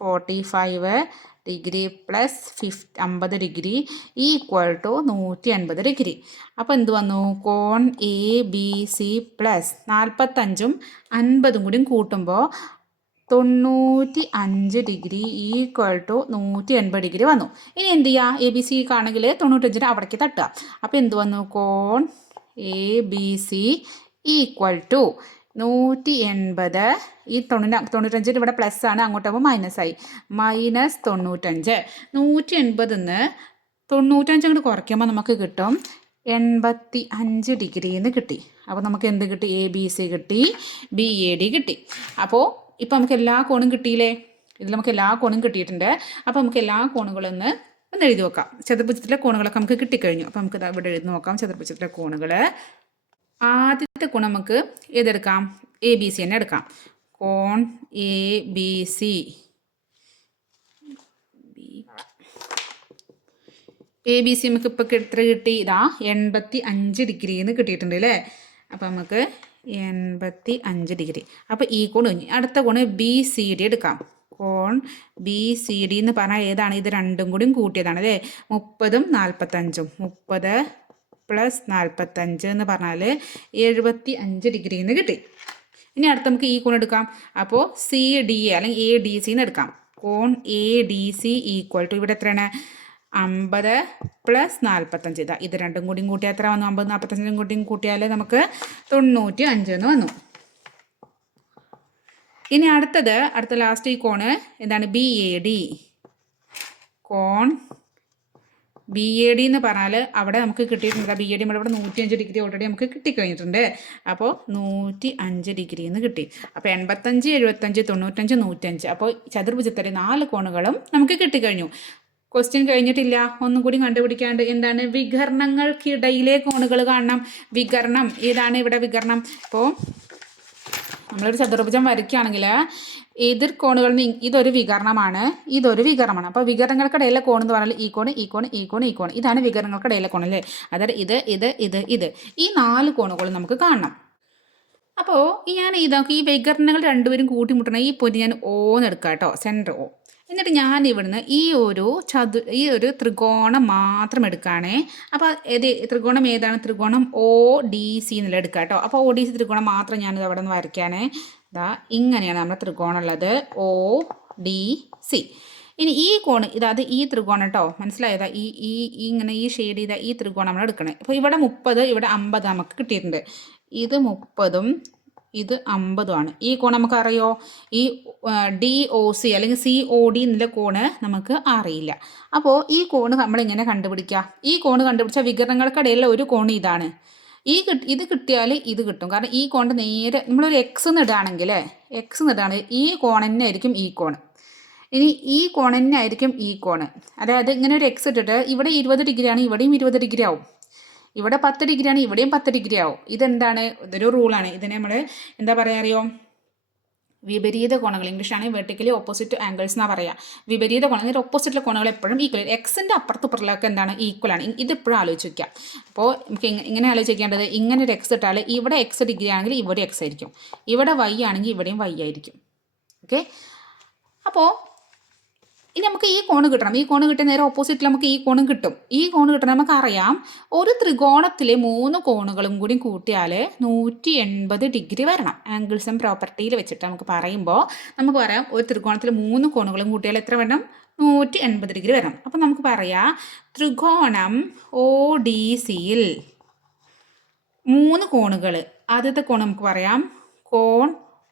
forty five degree plus fifty അമ്പത് ഡിഗ്രി ഈക്വൽ ടു നൂറ്റി അൻപത് ഡിഗ്രി അപ്പോൾ എന്ത് വന്നു? കോൺ എ ബി സി പ്ലസ് നാൽപ്പത്തഞ്ചും അൻപതും കൂടിയും കൂട്ടുമ്പോൾ തൊണ്ണൂറ്റി അഞ്ച് ഡിഗ്രി ഈക്വൽ ടു നൂറ്റി എൺപത് ഡിഗ്രി വന്നു. ഇനി എന്ത് ചെയ്യുക എ ബി സി ആണെങ്കിൽ തൊണ്ണൂറ്റഞ്ചിന് അവിടേക്ക് തട്ടുക. അപ്പോൾ എന്ത് വന്നു? കോൺ A B C equal to നൂറ്റി എൺപത് ഈ തൊണ്ണൂറ്റ തൊണ്ണൂറ്റഞ്ചിന് ഇവിടെ പ്ലസ് ആണ്. അങ്ങോട്ടാകുമ്പോൾ മൈനസ് ആയി. മൈനസ് തൊണ്ണൂറ്റഞ്ച്. നൂറ്റി എൺപതിൽ നിന്ന് തൊണ്ണൂറ്റഞ്ച് അങ്ങോട്ട് കുറയ്ക്കുമ്പോൾ നമുക്ക് കിട്ടും എൺപത്തി അഞ്ച് ഡിഗ്രിന്ന് കിട്ടി. അപ്പോൾ നമുക്ക് എന്ത് കിട്ടി? എ ബി സി കിട്ടി. ബി എ ഡി കിട്ടി. അപ്പോൾ ഇപ്പോൾ നമുക്ക് എല്ലാ കോണും കിട്ടിയില്ലേ? ഇതിൽ നമുക്ക് എല്ലാ കോണും കിട്ടിയിട്ടുണ്ട്. അപ്പോൾ നമുക്ക് എല്ലാ കോണുകളും ഒന്ന് ഒന്ന് എഴുതി നോക്കാം ചതുർഭുജത്തിലെ കോണുകളൊക്കെ നമുക്ക് കിട്ടിക്കഴിഞ്ഞു. അപ്പോൾ നമുക്ക് ഇവിടെ എഴുതി നോക്കാം. ചതുർഭുജത്തിലെ കോണുകൾ ആദ്യത്തെ കോൺ നമുക്ക് ഏതെടുക്കാം? എ ബി സി തന്നെ എടുക്കാം. കോൺ A B C A B C നമുക്ക് ഇപ്പോൾ എത്ര കിട്ടി? ഇതാ എൺപത്തി അഞ്ച് ഡിഗ്രിന്ന് കിട്ടിയിട്ടുണ്ട് അല്ലേ അപ്പം നമുക്ക് എൺപത്തി അഞ്ച് ഡിഗ്രി. അപ്പോൾ ഈ കോൺ കഴിഞ്ഞു അടുത്ത കോണ് ബി സി ഡി എടുക്കാം. കോൺ ബി സി ഡി എന്ന് പറഞ്ഞാൽ ഏതാണ്? ഇത് രണ്ടും കൂടിയും കൂട്ടിയതാണ് അല്ലേ? മുപ്പതും നാൽപ്പത്തഞ്ചും മുപ്പത് പ്ലസ് നാൽപ്പത്തഞ്ച് എന്ന് പറഞ്ഞാൽ എഴുപത്തി അഞ്ച് ഡിഗ്രി എന്ന് കിട്ടി. ഇനി അടുത്ത നമുക്ക് ഈ കോൺ എടുക്കാം. അപ്പോൾ സി ഡി എ അല്ലെങ്കിൽ എ ഡി സി എന്ന് എടുക്കാം. കോൺ A D C equal to ഇവിടെ എത്രയാണ്? അമ്പത് പ്ലസ് നാൽപ്പത്തഞ്ച് ഇതാ ഇത് രണ്ടും കൂടിയും കൂട്ടിയാൽ എത്ര വന്നു? അമ്പത് നാൽപ്പത്തഞ്ചും കൂടിയും കൂട്ടിയാൽ നമുക്ക് തൊണ്ണൂറ്റി അഞ്ച് എന്ന് വന്നു. ഇനി അടുത്തത് അടുത്ത ലാസ്റ്റ് ഈ കോണ് എന്താണ്? ബി എ ഡി കോൺ ബി എ ഡി എന്ന് പറഞ്ഞാൽ അവിടെ നമുക്ക് കിട്ടിയിട്ടുണ്ട്. ബി എ ഡി ഇവിടെ നൂറ്റി അഞ്ച് ഡിഗ്രി ഓൾറെഡി നമുക്ക് കിട്ടിക്കഴിഞ്ഞിട്ടുണ്ട്. അപ്പോൾ നൂറ്റി അഞ്ച് ഡിഗ്രി എന്ന് കിട്ടി. അപ്പോൾ എൺപത്തഞ്ച് എഴുപത്തഞ്ച് തൊണ്ണൂറ്റഞ്ച് നൂറ്റഞ്ച്. അപ്പോൾ ചതുർഭുജത്തിലെ നാല് കോണുകളും നമുക്ക് കിട്ടിക്കഴിഞ്ഞു. ക്വസ്റ്റ്യൻ കഴിഞ്ഞിട്ടില്ല. ഒന്നും കൂടി കണ്ടുപിടിക്കാണ്ട് എന്താണ് വികരണങ്ങൾക്കിടയിലെ കോണുകൾ കാണണം. വികരണം ഏതാണ് ഇവിടെ വികരണം ഇപ്പോൾ നമ്മളൊരു ചതുർഭുജം വരയ്ക്കുകയാണെങ്കിൽ എതിർ കോണുകൾ ഇതൊരു വികരണമാണ് ഇതൊരു വികരണമാണ് അപ്പോൾ വികരണങ്ങൾക്കിടയിലെ കോൺ എന്ന് പറഞ്ഞാൽ ഈ കോൺ ഈ കോൺ ഈ കോൺ ഈ കോൺ. ഇതാണ് വികരണങ്ങൾക്കിടയിലെ കോൺ അല്ലേ? അതായത് ഇത് ഇത് ഇത് ഇത്. ഈ നാല് കോണുകൾ നമുക്ക് കാണണം. അപ്പോൾ ഞാൻ ഇതൊക്കെ ഈ വികരണങ്ങൾ രണ്ടുപേരും കൂട്ടിമുട്ടണം ഈ പൊരി ഞാൻ ഓന്ന് എടുക്കാം കേട്ടോ സെന്റർ ഓ എന്നിട്ട് ഞാൻ ഇവിടുന്ന് ഈ ഒരു ചതു ഈ ഒരു ത്രികോണം മാത്രം എടുക്കുകയാണേ. അപ്പോൾ ഏത് ത്രികോണം ഏതാണ്? ത്രികോണം ഒ ഡി സി എന്നുള്ള എടുക്കുക കേട്ടോ. അപ്പോൾ ഒ ഡി സി ത്രികോണം മാത്രം ഞാനിത് അവിടെ നിന്ന് വരയ്ക്കാനേ ഇതാ ഇങ്ങനെയാണ് നമ്മുടെ ത്രികോണം ഉള്ളത്. ഒ ഡി സി ഇനി ഈ കോണ് ഇതാത് ഈ ത്രികോണം കേട്ടോ. മനസ്സിലായതാ ഈ ഈ ഇങ്ങനെ ഈ ഷെയ്ഡ് ചെയ്ത ഈ ത്രികോണം നമ്മൾ എടുക്കണേ. അപ്പോൾ ഇവിടെ മുപ്പത് ഇവിടെ അമ്പത് നമുക്ക് കിട്ടിയിട്ടുണ്ട്. ഇത് മുപ്പതും ഇത് അമ്പതുമാണ് ഈ കോൺ നമുക്കറിയോ? ഈ ഡി ഒ സി അല്ലെങ്കിൽ സി ഒ ഡി എന്നുള്ള കോണ് നമുക്ക് അറിയില്ല. അപ്പോൾ ഈ കോണ് നമ്മളിങ്ങനെ കണ്ടുപിടിക്കുക ഈ കോണ് കണ്ടുപിടിച്ച വികരണങ്ങൾക്കിടയിലുള്ള ഒരു കോണ് ഇതാണ്. ഈ കിട്ടി ഇത് കിട്ടിയാൽ ഇത് കിട്ടും. കാരണം ഈ കോണിന്റെ നേരെ നമ്മളൊരു എക്സ് നിടുകയാണെങ്കിൽ എക്സ് നിടുകയാണെങ്കിൽ ഈ കോൺ തന്നെ ആയിരിക്കും ഈ കോൺ. ഇനി ഈ കോൺ തന്നെ ആയിരിക്കും ഈ കോണ് അതായത് ഇങ്ങനെ ഒരു എക്സ് ഇട്ടിട്ട് ഇവിടെ ഇരുപത് ഡിഗ്രിയാണ് ഇവിടെയും ഇരുപത് ഡിഗ്രി ആവും ഇവിടെ പത്ത് ഡിഗ്രിയാണ് ഇവിടെയും പത്ത് ഡിഗ്രി ആവും ഇതെന്താണ്? ഇതൊരു റൂളാണ് ഇതിനെ നമ്മൾ എന്താ പറയുക അറിയോ? വിപരീത കോണുകൾ. ഇംഗ്ലീഷാണ് വെർട്ടിക്കലി ഓപ്പോസിറ്റ് ആംഗിൾസ് എന്നാണ് പറയുക വിപരീത കോണുകൾ. ഇതിന്റെ ഓപ്പോസിറ്റിലെ കോണുകൾ എപ്പോഴും ഈക്വൽ എക്സിന്റെ അപ്പുറത്ത് ഇപ്പുറത്തിലൊക്കെ എന്താണ്? ഈക്വൽ ആണ്. ആലോചിച്ച് വയ്ക്കാം അപ്പോൾ നമുക്ക് ഇങ്ങനെ ആലോചിക്കേണ്ടത് ഇങ്ങനെ ഒരു എക്സ് ഇട്ടാൽ ഇവിടെ എക്സ് ഡിഗ്രി ആണെങ്കിൽ ഇവിടെ എക്സ് ആയിരിക്കും. ഇവിടെ വൈ ആണെങ്കിൽ ഇവിടെയും വൈ ആയിരിക്കും. ഓക്കെ അപ്പോൾ ഇനി നമുക്ക് ഈ കോണ് കിട്ടണം. ഈ കോണ് കിട്ടിയ നേരെ ഓപ്പോസിറ്റിൽ നമുക്ക് ഈ കോണും കിട്ടും. ഈ കോണ് കിട്ടണം നമുക്ക് അറിയാം ഒരു ത്രികോണത്തിലെ മൂന്ന് കോണുകളും കൂടി കൂട്ടിയാൽ നൂറ്റി എൺപത് ഡിഗ്രി വരണം. ആംഗിൾസും പ്രോപ്പർട്ടിയിൽ വെച്ചിട്ട് നമുക്ക് പറയുമ്പോൾ നമുക്ക് പറയാം ഒരു ത്രികോണത്തിലെ മൂന്ന് കോണുകളും കൂട്ടിയാൽ എത്ര വേണം നൂറ്റി എൺപത് ഡിഗ്രി വരണം. അപ്പം നമുക്ക് പറയാം ത്രികോണം ഒ ഡി സിയിൽ മൂന്ന് കോണുകൾ ആദ്യത്തെ കോൺ നമുക്ക് പറയാം കോൺ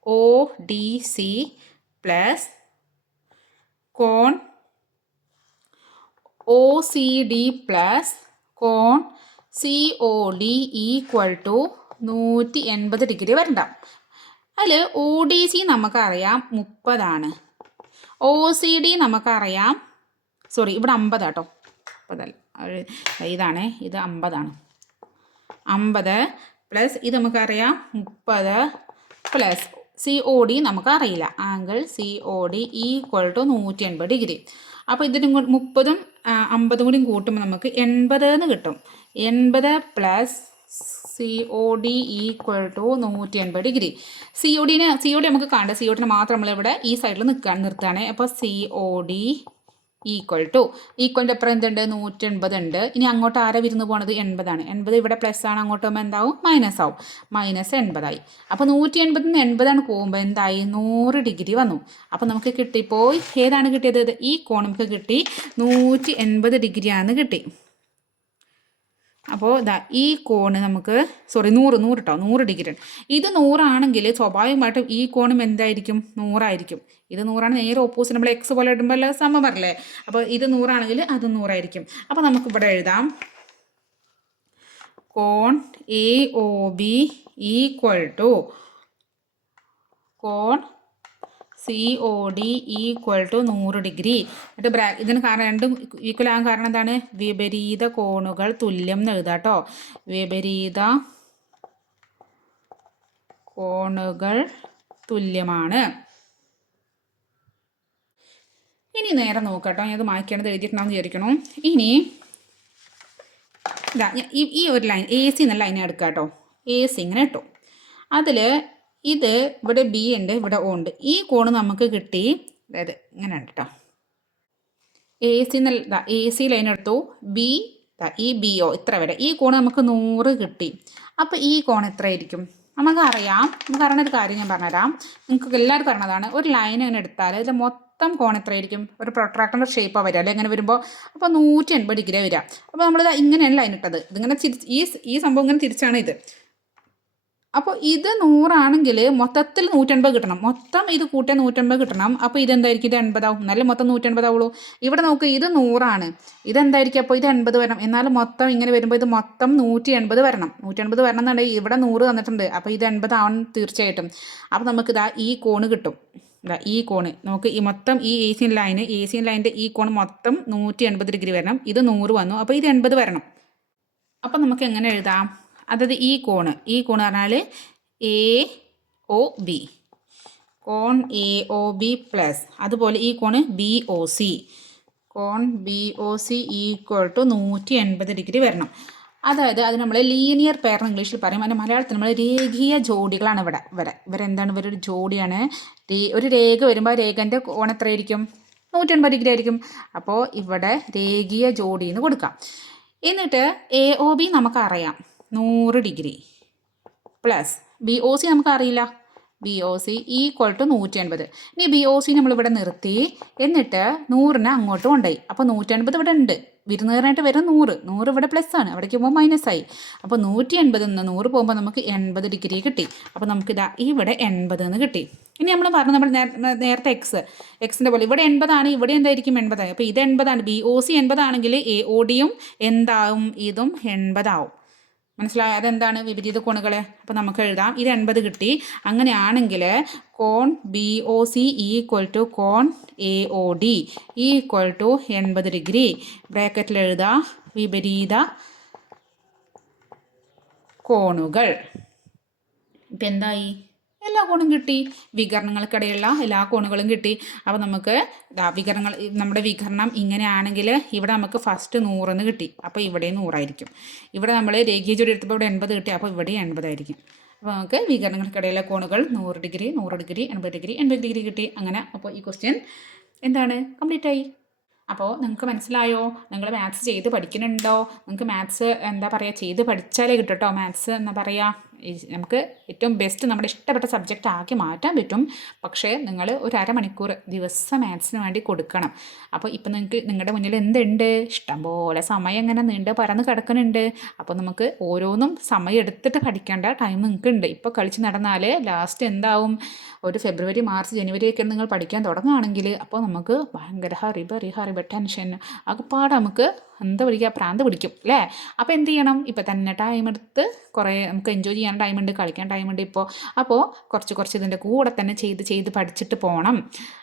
ഒ ഡി സി പ്ലസ് കോൺ O C D plus cone C O D equal to നൂറ്റി എൺപത് ഡിഗ്രി വരണ്ട. അതിൽ ഒ ഡി സി നമുക്കറിയാം മുപ്പതാണ്. ഒ സി ഡി നമുക്കറിയാം സോറി ഇവിടെ അമ്പതാട്ടോ മുപ്പതല്ല ഇതാണ് ഇത് അമ്പതാണ്. അമ്പത് പ്ലസ് ഇത് നമുക്കറിയാം മുപ്പത് പ്ലസ് സി ഒ ഡി നമുക്ക് അറിയില്ല angle C O D equal to നൂറ്റി എൺപത് ഡിഗ്രി അപ്പോൾ ഇതിനും കൂടി മുപ്പതും അമ്പതും കൂടി കൂട്ടുമ്പോൾ നമുക്ക് എൺപത് എന്ന് കിട്ടും. എൺപത് plus C O D equal to നൂറ്റി എൺപത് ഡിഗ്രി സി ഒ ഡിനെ സി ഒ ഡി നമുക്ക് കാണണ്ട? സി ഒ ഡിനെ മാത്രം നമ്മളിവിടെ ഈ സൈഡിൽ നിൽക്കാൻ നിർത്തുകയാണ്. അപ്പോൾ C O D equal to ഈക്വലിന്റെ അപ്പുറം എന്തുണ്ട്? നൂറ്റി എൺപത് ഉണ്ട് ഇനി അങ്ങോട്ട് ആരെ വിരുന്ന് പോണത്? എൺപതാണ്. എൺപത് ഇവിടെ പ്ലസ് ആണ്. അങ്ങോട്ട് പോകുമ്പോൾ എന്താവും? മൈനസ് ആവും. മൈനസ് എൺപതായി. അപ്പോൾ നൂറ്റി എൺപതിൽ നിന്ന് എൺപതാണ് പോകുമ്പോൾ എന്തായി? നൂറ് ഡിഗ്രി വന്നു. അപ്പോൾ നമുക്ക് കിട്ടിപ്പോയി. ഏതാണ് കിട്ടിയത്? ഈ കോണമൊക്കെ കിട്ടി. നൂറ്റി എൺപത് ഡിഗ്രിയാണ് കിട്ടി. അപ്പോൾ ഇതാ ഈ കോണ് നമുക്ക് സോറി നൂറ് നൂറ് കേട്ടോ നൂറ് ഡിഗ്രി ഇത് നൂറാണെങ്കിൽ സ്വാഭാവികമായിട്ടും ഈ കോണും എന്തായിരിക്കും? നൂറായിരിക്കും. ഇത് നൂറാണ് നേരെ ഓപ്പോസിറ്റ് നമ്മൾ എക്സ് പോലെ ഇടുമ്പോൾ സമം പറയല്ലേ അപ്പോൾ ഇത് നൂറാണെങ്കിൽ അത് നൂറായിരിക്കും. അപ്പോൾ നമുക്ക് ഇവിടെ എഴുതാം. കോൺ A O B equal to cone C O D equal to നൂറ് ഡിഗ്രി. എന്നിട്ട് ബ്രാ ഇതിന് കാരണം രണ്ടും ഈക്വൽ ആകാൻ കാരണം എന്താണ്? വിപരീത കോണുകൾ തുല്യം എന്ന് എഴുതാം കേട്ടോ വിപരീത കോണുകൾ തുല്യമാണ്. ഇനി നേരെ നോക്കട്ടോ ഞാൻ അത് മായ്ക്കേണ്ടത് എഴുതിയിട്ടുണ്ടാവും വിചാരിക്കണം ഇനി ഇതാ ഈ ഒരു ലൈൻ എ സി എന്ന ലൈൻ എടുക്കാം കേട്ടോ എ സി ഇങ്ങനെ ഇട്ടു. അതിൽ ഇത് ഇവിടെ ബി ഉണ്ട് ഇവിടെ ഒ ഉണ്ട്. ഈ കോണ് നമുക്ക് കിട്ടി അതായത് ഇങ്ങനെ ഉണ്ട് കേട്ടോ A C A C line എടുത്തു. ബി ഈ ബി ഒ ഇത്ര വരെ. ഈ കോണ് നമുക്ക് നൂറ് കിട്ടി. അപ്പോൾ ഈ കോൺ എത്രയായിരിക്കും? നമുക്കറിയാം. നമുക്ക് അറിയുന്ന ഒരു കാര്യം ഞാൻ പറഞ്ഞുതരാം. നിങ്ങൾക്ക് എല്ലാവർക്കും അറിയുന്നതാണ് ഒരു ലൈൻ ഇങ്ങനെ എടുത്താൽ ഇതിൽ മൊത്തം കോൺ എത്രയായിരിക്കും? ഒരു പ്രൊട്രാക്ടറിന്റെ ഷേപ്പാണ് വരിക. അല്ലെങ്കിൽ ഇങ്ങനെ വരുമ്പോൾ അപ്പോൾ നൂറ്റി എൺപത് ഡിഗ്രി വരിക. അപ്പോൾ നമ്മളിത് ഇങ്ങനെയാണ് ലൈൻ ഇട്ടത്. ഇതിങ്ങനെ തിരിച്ച് ഈ ഈ സംഭവം ഇങ്ങനെ തിരിച്ചാണ് ഇത്. അപ്പോൾ ഇത് നൂറാണെങ്കിൽ മൊത്തത്തിൽ നൂറ്റൻപത് കിട്ടണം. മൊത്തം ഇത് കൂട്ടിയ നൂറ്റൻപത് കിട്ടണം. അപ്പോൾ ഇതെന്തായിരിക്കും? ഇത് എൺപതാവും. എന്നാലും മൊത്തം നൂറ്റൻപതാവുള്ളൂ. ഇവിടെ നോക്ക് ഇത് നൂറാണ്. ഇതെന്തായിരിക്കും? അപ്പോൾ ഇത് എൺപത് വരണം. എന്നാലും മൊത്തം ഇങ്ങനെ വരുമ്പോൾ ഇത് മൊത്തം നൂറ്റി എൺപത് വരണം. നൂറ്റി എൺപത് വരണം എന്നുണ്ടെങ്കിൽ ഇവിടെ നൂറ് തന്നിട്ടുണ്ട്. അപ്പോൾ ഇത് എൺപതാവണം തീർച്ചയായിട്ടും. അപ്പോൾ നമുക്ക് ഇതാ ഈ കോണ് കിട്ടും. ഈ കോണ്. നമുക്ക് ഈ മൊത്തം ഈ ഏഷ്യൻ ലൈന് സി ലൈനിന്റെ ഈ കോൺ മൊത്തം നൂറ്റി എൺപത് ഡിഗ്രി വരണം. ഇത് നൂറ് വന്നു. അപ്പോൾ ഇത് എൺപത് വരണം. അപ്പം നമുക്ക് എങ്ങനെ എഴുതാം? അതായത് ഈ കോണ്. ഈ കോണ് പറഞ്ഞാൽ എ ഒ ബി കോൺ എ ഒ ബി പ്ലസ് അതുപോലെ ഈ കോണ് B O C cone B O C equal to നൂറ്റി എൺപത് ഡിഗ്രി വരണം. അതായത് അത് നമ്മൾ ലീനിയർ പെയർ ഇംഗ്ലീഷിൽ പറയും. അതിന്റെ മലയാളത്തിൽ നമ്മൾ രേഖീയ ജോഡികളാണ് ഇവിടെ. ഇവരെ ഇവരെന്താണ്? ഇവരൊരു ജോഡിയാണ്. ഒരു രേഖ വരുമ്പോൾ ആ രേഖന്റെ കോൺ എത്രയായിരിക്കും? നൂറ്റൻപത് ഡിഗ്രി ആയിരിക്കും. അപ്പോൾ ഇവിടെ രേഖീയ ജോഡി എന്ന് കൊടുക്കാം. എന്നിട്ട് എ ഒ ബി നമുക്കറിയാം. നൂറ് degree. Plus B O C നമുക്കറിയില്ല. B O C equal to നൂറ്റി എൺപത് ഇനി ബി ഒ സി നമ്മളിവിടെ നിർത്തി. എന്നിട്ട് നൂറിന് അങ്ങോട്ട് കൊണ്ടുപോയി. അപ്പോൾ നൂറ്റൻപത് ഇവിടെ ഉണ്ട്. വിരുന്നേറിനായിട്ട് വരും നൂറ്. നൂറ് ഇവിടെ പ്ലസ് ആണ്. അവിടേക്ക് പോകുമ്പോൾ മൈനസ് ആയി. അപ്പോൾ നൂറ്റി എൺപത് നിന്ന് നൂറ് പോകുമ്പോൾ നമുക്ക് എൺപത് ഡിഗ്രി കിട്ടി. അപ്പോൾ നമുക്കിതാ ഇവിടെ എൺപത് എന്ന് കിട്ടി. ഇനി നമ്മൾ പറഞ്ഞു നമ്മൾ നേരത്തെ എക്സ് എക്സിന്റെ പോലെ ഇവിടെ എൺപതാണ്. ഇവിടെ എന്തായിരിക്കും എൺപതായി? അപ്പോൾ ഇത് എൺപതാണ്. ബി ഒ സി എൺപതാണെങ്കിൽ എ ഒ ഡിയും എന്താവും? ഇതും എൺപതാവും. മനസ്സിലായ? അതെന്താണ് വിപരീത കോണുകൾ അപ്പോൾ നമുക്ക് എഴുതാം. ഇത് എൺപത് കിട്ടി. അങ്ങനെയാണെങ്കിൽ കോൺ B O C equal to cone A O D equal to എൺപത് ഡിഗ്രി. ബ്രാക്കറ്റിൽ എഴുതാം വിപരീത കോണുകൾ. ഇപ്പം എന്തായി? എല്ലാ കോണും കിട്ടി. വികരണങ്ങൾക്കിടയിലുള്ള എല്ലാ കോണുകളും കിട്ടി. അപ്പോൾ നമുക്ക് വികരണങ്ങൾ നമ്മുടെ വികരണം ഇങ്ങനെയാണെങ്കിൽ ഇവിടെ നമുക്ക് ഫസ്റ്റ് നൂറെന്ന് കിട്ടി. അപ്പോൾ ഇവിടെ നൂറായിരിക്കും. ഇവിടെ നമ്മൾ രേഖീയ ജോഡി എടുത്തപ്പോൾ ഇവിടെ എൺപത് കിട്ടി. അപ്പോൾ ഇവിടെ എൺപതായിരിക്കും. അപ്പോൾ നമുക്ക് വികരണങ്ങൾക്കിടയിലെ കോണുകൾ നൂറ് ഡിഗ്രി നൂറ് ഡിഗ്രി എൺപത് ഡിഗ്രി എൺപത് ഡിഗ്രി കിട്ടി. അങ്ങനെ അപ്പോൾ ഈ ക്വസ്റ്റ്യൻ എന്താണ്? കംപ്ലീറ്റ് ആയി. അപ്പോൾ നിങ്ങൾക്ക് മനസ്സിലായോ? നിങ്ങൾ മാത്സ് ചെയ്ത് പഠിക്കുന്നുണ്ടോ? നിങ്ങൾക്ക് മാത്സ് എന്താ പറയുക ചെയ്ത് പഠിച്ചാലേ കിട്ടും കേട്ടോ മാത്സ് എന്താ പറയുക നമുക്ക് ഏറ്റവും ബെസ്റ്റ് നമ്മുടെ ഇഷ്ടപ്പെട്ട സബ്ജക്റ്റ് ആക്കി മാറ്റാൻ പറ്റും. പക്ഷേ നിങ്ങൾ ഒരു അരമണിക്കൂർ ദിവസം മാത്സിന് വേണ്ടി കൊടുക്കണം. അപ്പോൾ ഇപ്പം നിങ്ങൾക്ക് നിങ്ങളുടെ മുന്നിൽ എന്തുണ്ട്? ഇഷ്ടംപോലെ സമയം ഇങ്ങനെ നീണ്ട് പരന്ന് കിടക്കുന്നുണ്ട്. അപ്പോൾ നമുക്ക് ഓരോന്നും സമയം എടുത്തിട്ട് പഠിക്കേണ്ട ടൈം നിങ്ങൾക്ക് ഉണ്ട്. ഇപ്പോൾ കളിച്ച് നടന്നാൽ ലാസ്റ്റ് എന്താവും? ഒരു ഫെബ്രുവരി മാർച്ച് ജനുവരി ഒക്കെ നിങ്ങൾ പഠിക്കാൻ തുടങ്ങുകയാണെങ്കിൽ അപ്പോൾ നമുക്ക് ഭയങ്കര ഹറിബ റിഹറിബ ടെൻഷൻ പാടെ നമുക്ക് എന്താ പിടിക്കുക പ്രാന്ത് പിടിക്കും അല്ലേ അപ്പോൾ എന്ത് ചെയ്യണം? ഇപ്പോൾ തന്നെ ടൈം എടുത്ത് കുറേ നമുക്ക് എൻജോയ് ചെയ്യാൻ ടൈമുണ്ട് കളിക്കാൻ ടൈമുണ്ട് ഇപ്പോൾ അപ്പോൾ കുറച്ച് കുറച്ച് ഇതിന്റെ കൂടെ തന്നെ ചെയ്ത് ചെയ്ത് പഠിച്ചിട്ട് പോകണം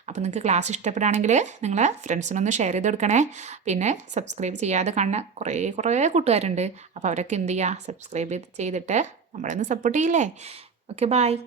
അപ്പോൾ നിങ്ങൾക്ക് ക്ലാസ് ഇഷ്ടപ്പെടുകയാണെങ്കിൽ നിങ്ങൾ ഫ്രണ്ട്സിനൊന്ന് ഷെയർ ചെയ്ത് കൊടുക്കണേ. പിന്നെ സബ്സ്ക്രൈബ് ചെയ്യാതെ കാണുന്ന കുറേ കുറേ കൂട്ടുകാരുണ്ട്. അപ്പോൾ അവരൊക്കെ എന്ത് ചെയ്യുക സബ്സ്ക്രൈബ് ചെയ്തിട്ട് നമ്മളൊന്ന് സപ്പോർട്ട് ചെയ്യില്ലേ? Okay bye